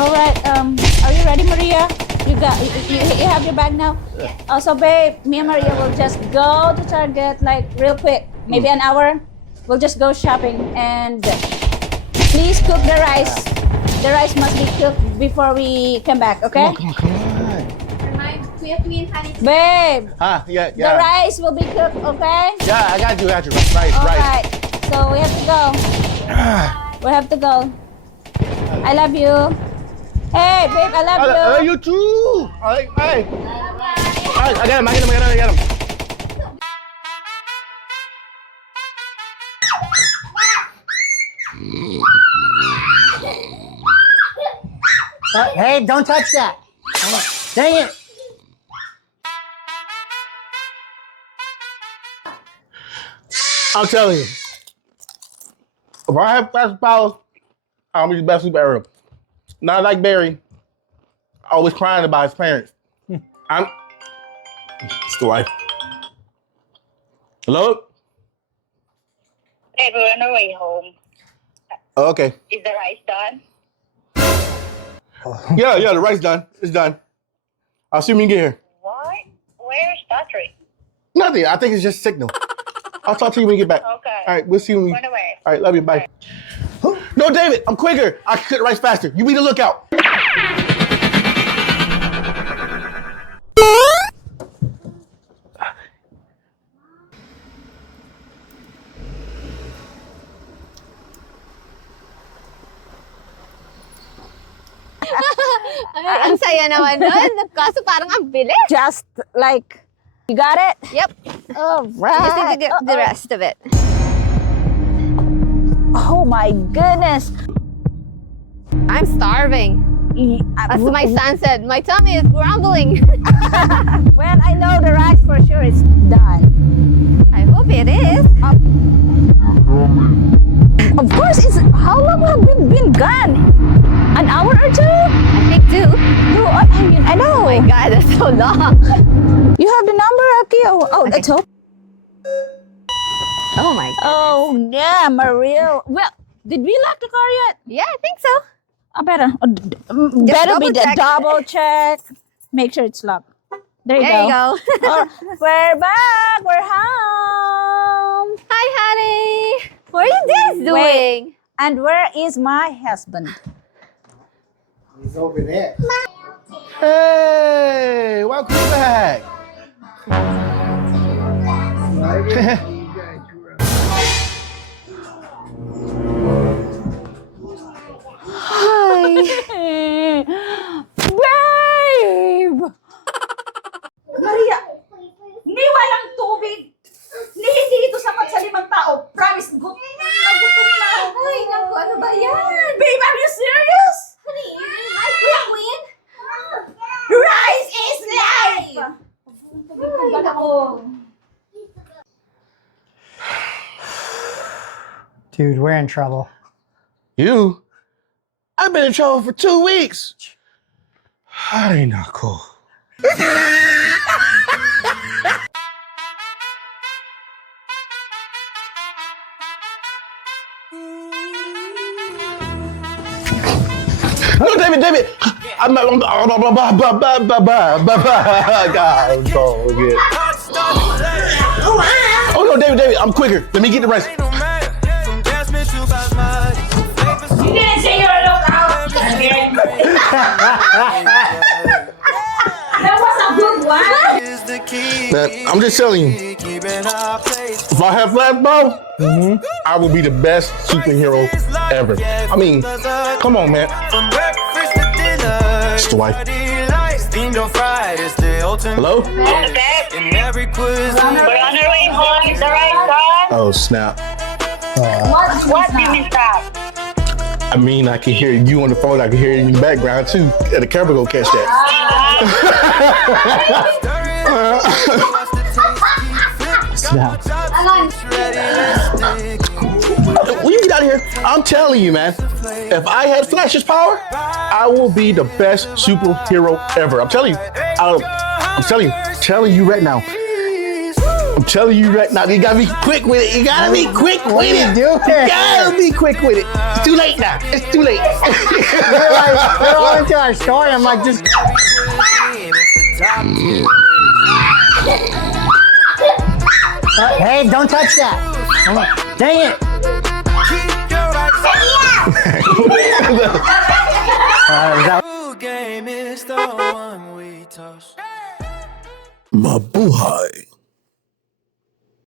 All right. Are you ready, Maria? You have your bag now? Yeah. Also, babe, me and Maria will just go to Target like real quick, maybe an hour. We'll just go shopping and please cook the rice. The rice must be cooked before we come back, okay? Come on. Remind Kuya Queen, honey. Babe, Yeah. the rice will be cooked, okay? Yeah, I got you. Right. All right. So we have to go. We have to go. I love you. Hey, babe, I love I love you. you too. Hey. I got him. Hey, don't touch that. Dang it. I'm telling you. If I have fast powers, I'll be the best superhero. Not like Barry, always crying about his parents. It's the wife. Hello? Hey, we're on our way home. Oh, okay. Is the rice done? Yeah, the rice done. It's done. I'll see when you get here. What? Where's Patrick? Nothing. I think it's just signal. I'll talk to you when you get back. Okay. All right, we'll see when we... Run away. All right, love you. Bye. No, David, I'm quicker. I can cut rice faster. You be the lookout. Ang saya naman nun. Kaso parang ang bilis. Just like, you got it? Yep. All Just need to right. get the rest of it. Oh my goodness. I'm starving. As my son said, my tummy is grumbling. Well, I know the rice for sure is done. I hope it is. Of course, how long have we been gone? An hour or two? I think too. I know. Oh my God, that's so long. You have the number, Akio. Oh, Okay. let's hope. Oh my God. Oh, yeah, Maria. Well, did we lock the car yet? Yeah, I think so. Better be the double check. double check. Make sure it's locked. There you There you go. go. Oh, we're back. We're home. Hi, honey. What are you guys doing? Wait. And where is my husband? He's over there. Hey, welcome back. Babe! Maria, ni walang tubig. Ni hindi ito sapat sa 5 tao. Promise, nagutom na ako. Ay, naku, ano ba yan? Babe, are you serious? Honey, hi, Kuya Queen. Rice is life! Dude, we're in trouble. You? I've been in trouble for 2 weeks. That ain't not cool. No, David. I'm not. God, so good. Oh no, David, I'm quicker. Let me get the rest. You didn't say you're a lookout. That was a good one. Man, I'm just telling you. If I have flash ball, I will be the best superhero ever. I mean, come on, man. It's the wife. Hello? Okay. We're on our way home. Is the rice done? Oh, snap. What do you mean stop? I mean, I can hear you on the phone. I can hear you in the background, too. And the camera gonna catch that. Snap. Will you get out of here? I'm telling you, man. If I had Flash's power, I will be the best superhero ever. I'm telling you. I'm telling you right now. I'm telling you right now, you gotta be quick with it. You gotta be quick with What are you it. doing? You gotta be quick with it. It's too late now. It's too late. They're all into our story. I'm like, just. Hey, don't touch that. I'm like, dang it. Is that Game is the one we toss. Mabuhay.